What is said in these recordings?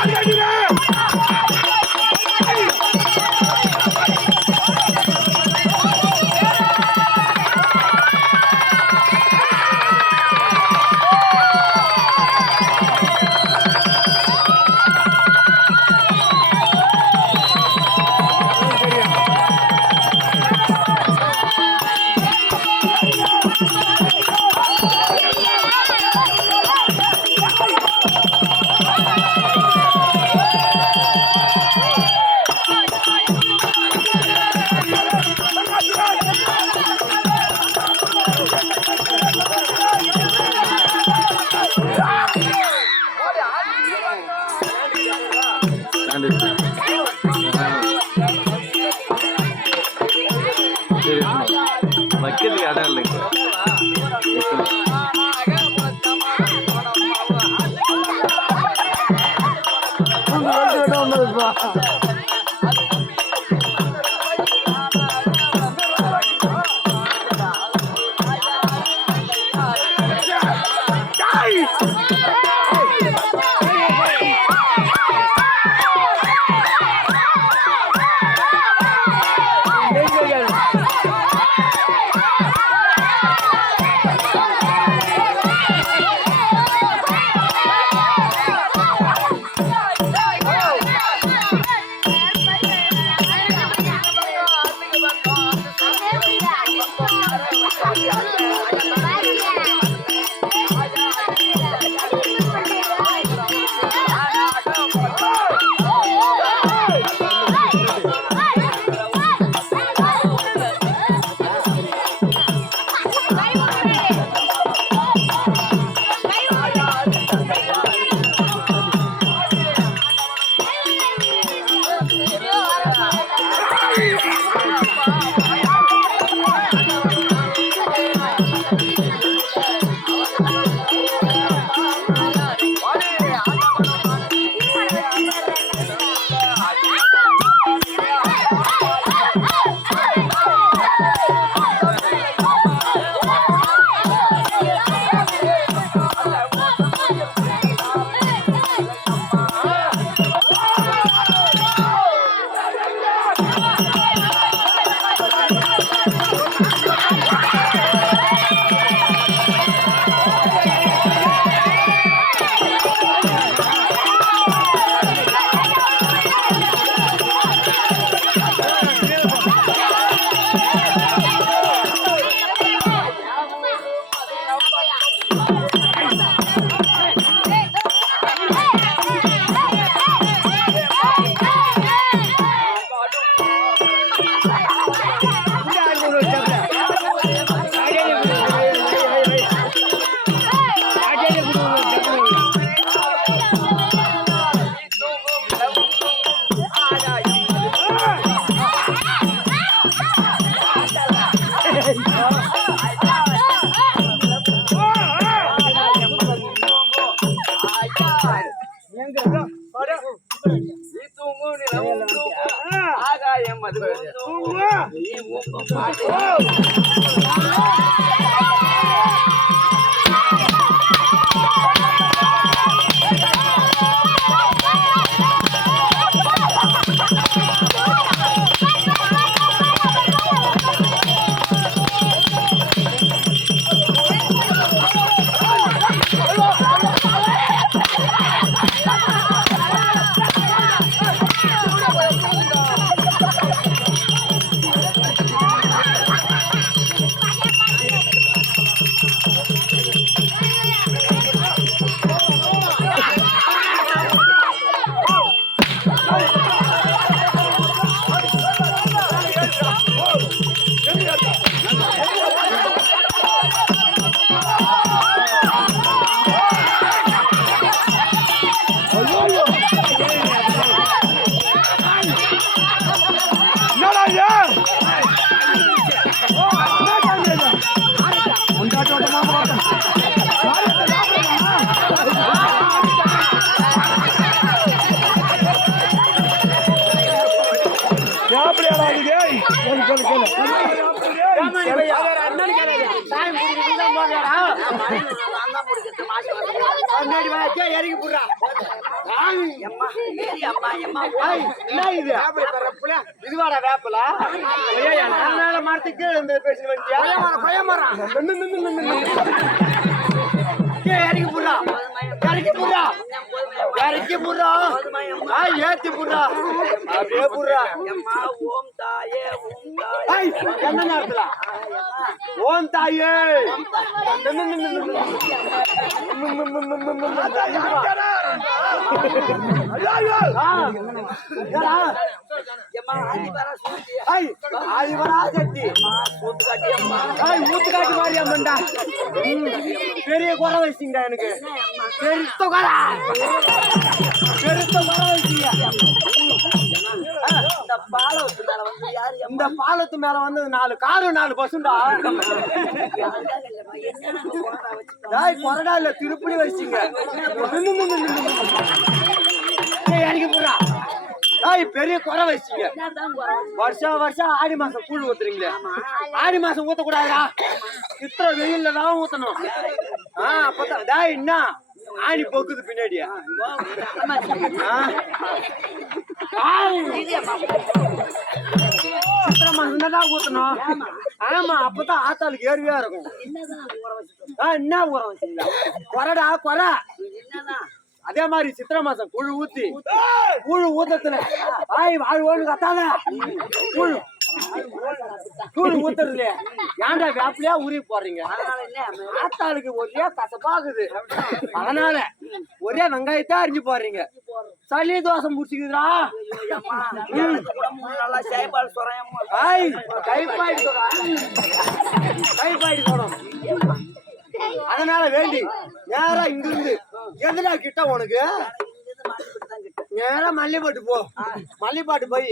ありがとう ha ha. Oh, இதுவாடா வேப்பல மரத்துக்கு பேசி பயமரம் இறக்கி போடுறா. இறக்கி போடுறா. இறக்கி போடுறா. ஏத்தி போடுறா. அப்படியே போடுறா. ஓம் தாயே ஓம் என்ன நேரத்துல. ஓம் தாயே. ஆ, என்னடா? எம்மா ஆதி வர சூட்டி ஏய், ஆதிவரா இந்த பாலத்து மேல வந்து யாரு இந்த பாலத்து மேல வந்து நாலு காரு நாலு பசுண்டா டேய் கொரடா இல்ல திருப்பி வச்சிங்க எனக்கு போறா. டேய் பெரிய குறை வச்சிங்க வருஷம் வருஷம் ஆடி மாசம் கூழ் ஊத்துறீங்களே. ஆடி மாசம் ஊத்தக்கூடாதா இத்தனை வெயில்ல தான் ஊத்தணும். ஆ அப்பதான். டேய் என்ன ஆணி பொக்குது பின்னாடி ஆ? ஆய். சித்திரை மாசம் தான் ஊத்தணும்? ஆமா. அப்பதான் ஆத்தாளுக்கு ஏர்வையா இருக்கும். என்ன ஊற வச்சீங்களா கொரடா கொரை அதே மாதிரி சித்திரை மாசம் குழு ஊத்தி. குழு ஊத்தத்துல. ஆய் வாழ்வோன்னு கத்தாத. குழு கூழ் ஊத்துறதுல. ஏன்டா வேப்பிலையா உருவி போடுறீங்க ஆத்தாளுக்கு ஒரே கசப்பாகுது. அதனால ஒரே வெங்காயத்தை அரிஞ்சு போடுறீங்க சளி தோசை முடிச்சுக்குதுரா நல்லா சேபால் சொல்றேன் ஆய் டைபாய்டு அதனால வேண்டி நேரா இங்கிருந்து எதுனா எதுடா கிட்ட உனக்கு? நேரா மல்லிப்பாட்டு போ. மல்லிப்பாட்டு போய்.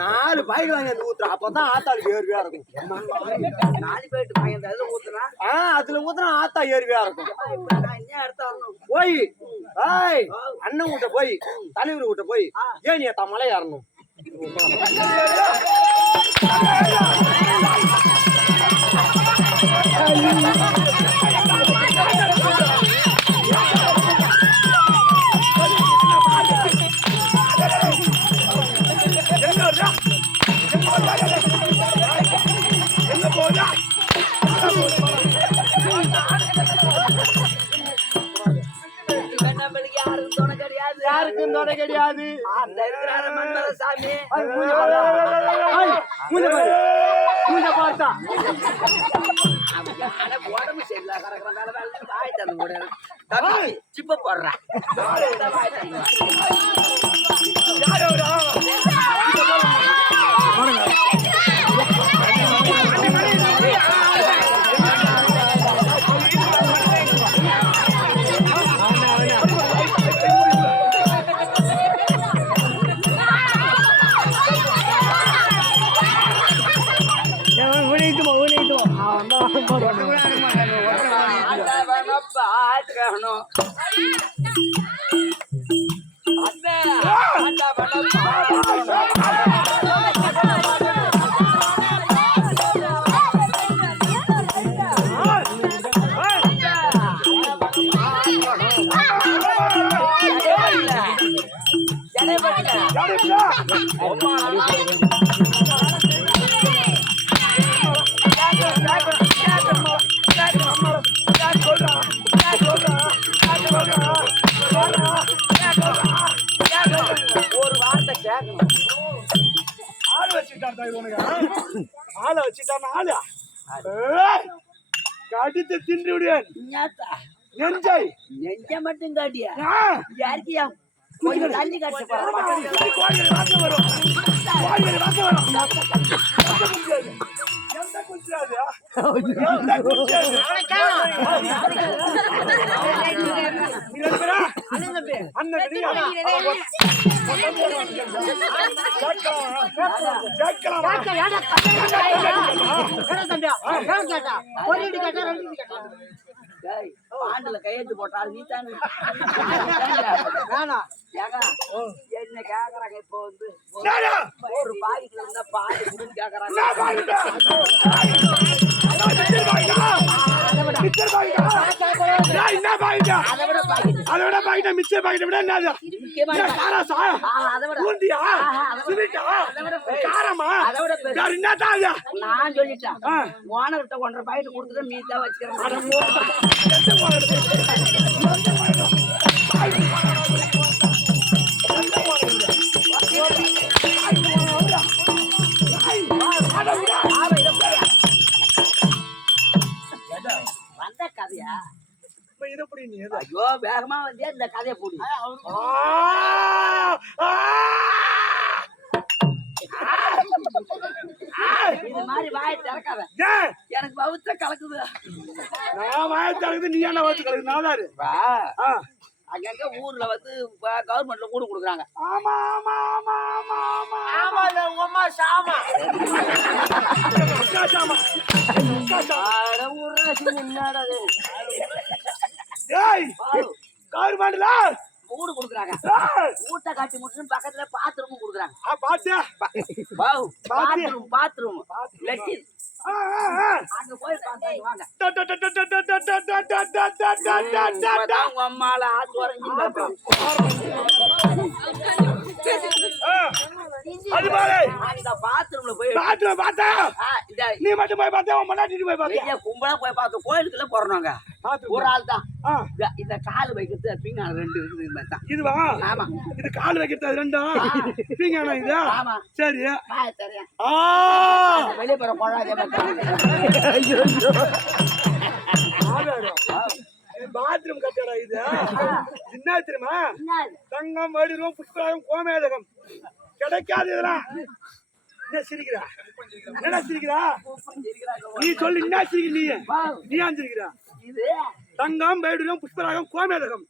நாலு பாய்டு வாங்கி வந்து ஊத்துற. அப்பதான் ஆத்தாளுக்கு ஏர்வையா இருக்கும். நாலு பேட்டு பையன் அதுல ஊத்துனா ஆ அதுல ஊத்துனா ஆத்தா ஏர்வையா இருக்கும். இப்ப நான் என்ன எடுத்து வரணும். போய். ஏய் அண்ணன் வீட்ட போய். தலைவர் வீட்ட போய். ஏன் நீ அத்தா மலை ஏறணும்? வெண்ணம்பலிக்கு பாரு. மூஞ்ச பார்த்தா உடம்பு தந்து சிப்ப ஆளை வச்சுட்டான் ஆளு. கடித்து தின்று விடுவேன். இன்னாத்தா, நெஞ்சை. நெஞ்ச மட்டும் காட்டியா? யாருக்கியா? கொஞ்சம் காட்சி இது கோழிகள் வாசம் வரும். கோழிகள் வாசம் வரும். ஆண்டுல கையெழுத்து போட்டால் நீ தானே என்ன கேக்குறாங்க இப்போ வந்து? ஒரு பாக்கெட்ல இருந்தா பாதி கேக்குறாங்க. மிச்சர் பாக்கெட் என்ன பாக்கெட் அதை விட மிச்சர் பாக்கெட் விட என்னது காரா சாயா பூந்தியா என்ன தாயா நான் சொல்லிட்டேன் ஓனர்கிட்ட ஒன்றரை பாக்கெட் கொடுத்துட்டு மீத்தா வச்சுக்கிறேன் கதையா இப்ப இதை புடி நீ எது? ஐயோ வேகமா வந்தியா இந்த கதையை போடு! இது மாதிரி வாயை திறக்காத எனக்கு பவுத்த கலக்குது நான் வாயை திறக்குது, நீ என்ன வாயை திறக்குது? நான். அங்கங்க ஊர்ல வந்து கவர்மெண்ட்ல கூடு கொடுக்குறாங்க ஆமா, ஆமா, ஆமா, ஆமா, ஆமா. ஆமா இல்ல அம்மா சாமா அக்கா சாமா. அக்கா சாமா. அட ஊர்ராசி என்னடா இது? ஏய், கவர்மெண்ட்ல? கூடு கொடுக்குறாங்க வீட்டை கட்டி முடிச்சுட்டு பக்கத்துல பாத்ரூமும் கொடுக்குறாங்க பாத்தியா? வாவ் பாத்ரூம் பாத்ரூம் லெட்டின் அம்மால அது பாரு அந்த பாத்ரூம்ல போய் பாத்ரூம் பார்த்தா நீ மட்டும் போய் பார்த்தா உன் மண்ணாட்டி போய் பார்த்தா கும்பலா போய் பார்த்து கோயிலுக்குள்ள போறோம்ங்க ஒரு ஆள் தான். இந்த- கால் வைக்கிறது பிங்க ரெண்டு இருக்குது இந்த தான். இதுவா? ஆமா. இது கால் வைக்கிறது அது ரெண்டும் பீங்கானா இது? ஆமா. சரி. தெரியும் ஆ. வெளியே போற குழாதே பாத்ரூம் கட்டடா இது? என்ன தெரியுமா? தங்கம் வடிவம் புஷ்பராகம் கோமேதகம். கிடைக்காது இதெல்லாம். என்ன சிரிக்கிறா? என்ன சிரிக்கிறா. நீ சொல்லு என்ன சிரிக்கிற நீ? நீ ஏன் சிரிக்கிறா? இது தங்கம் வைடூரியம் புஷ்பராகம் கோமேதகம்.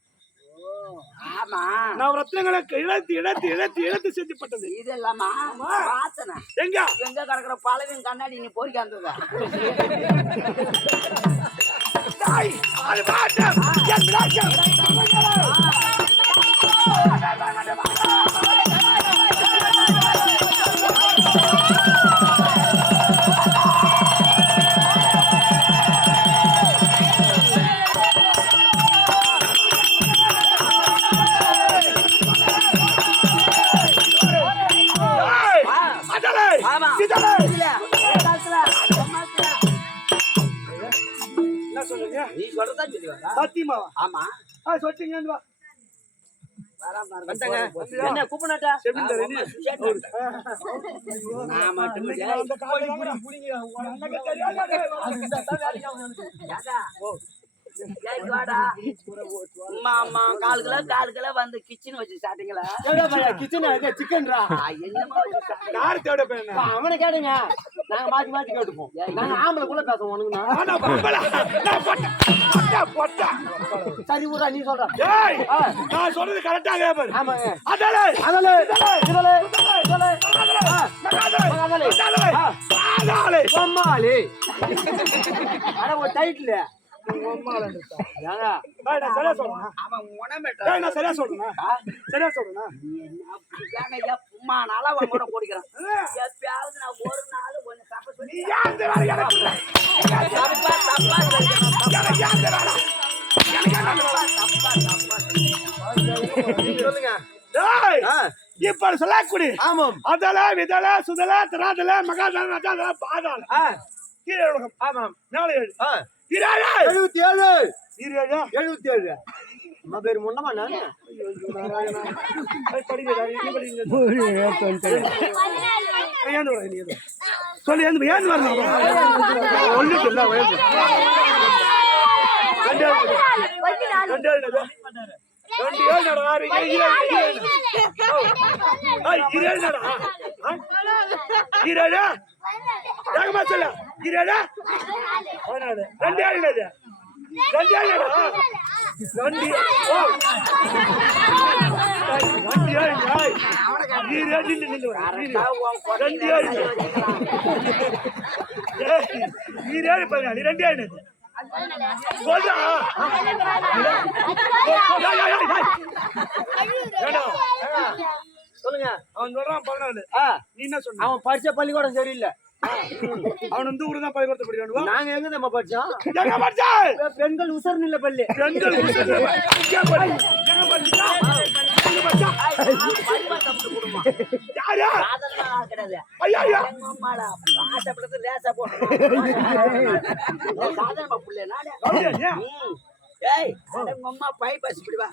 ஆமா. நான் ரத்னங்களை இழத்து இழத்து இழத்து இழத்து செஞ்சுப்பட்டது. இது இல்லாம வாசனை. எங்க? எங்க கிடக்குற பழவின் கண்ணாடி நீ பொறிக்காந்ததா தாய் அது பாட்டு சொல்றீங்களா சத்தியமாவா ஆமா. ஆ சொட்டிங்க வா. என்ன கூப்பிடாட்டா நான் மட்டும் அந்த காலையில புடிங்க அம்மா கால் கிலோ கால் கிலோ வந்து கிச்சன் வச்சு சாப்பிட்டீங்களா? கிச்சன் சிக்கன்ரா என்னமா கேடுங்க நாங்க மாத்தி மாத்தி கேட்டுப்போம். சரி ஊரா நீ சொல்ற. சொல்றது கரெக்டா கேப்பர் ஆமாங்க அதலே. அட ஒரு சரியா சொல்றேன் சரியா சொல்றேன் பும்மானால அவன் கூட போடிக்கிறான் எப்பயாவது நான் ஒரு நாள் ஒன்னு தப்ப சொல்லி யாந்து வர எனக்கு தப்பா ஆமாம். அதல விதல சுதல திராதல மகாதல நஜாதல பாதல கீழே ஆமாம் நாளை ஆ ஏழு. எழுபத்தி ஏழு. இருபது எழுபத்தி ஏழு நம்ம முன்னமா நான் சொல்லு ஏந்து ஏந்து வரணும் ஒன்று சொல்ல ரெண்டாவது. ரெண்டு ஏழு நடா ஆறு இருபது நடா இருபது ஏகமா சொல்ல. இருபது பதினாலு. ரெண்டு ஏழு நடா. ரெண்டு ஏழு நடா ரெண்டு ரெண்டு ஏழு நீ ரெண்டு நின்று ரெண்டு ஏழு. நீ ஏழு பதினாலு. ரெண்டு சொல்றா. சொல்லுங்க. அவன் சொல்றான் பதினாலு. நீ என்ன சொன்ன? அவன் படிச்ச பள்ளிக்கூடம் சரியில்லை. அவன் வந்து ஊரு தான் பள்ளிக்கூடத்தை படிக்கணும் நாங்க நம்ம படிச்சோம்? எங்க பெண்கள் உசர் நில்ல பள்ளி. பெண்கள் அம்மா பை பஸ் பிடிவா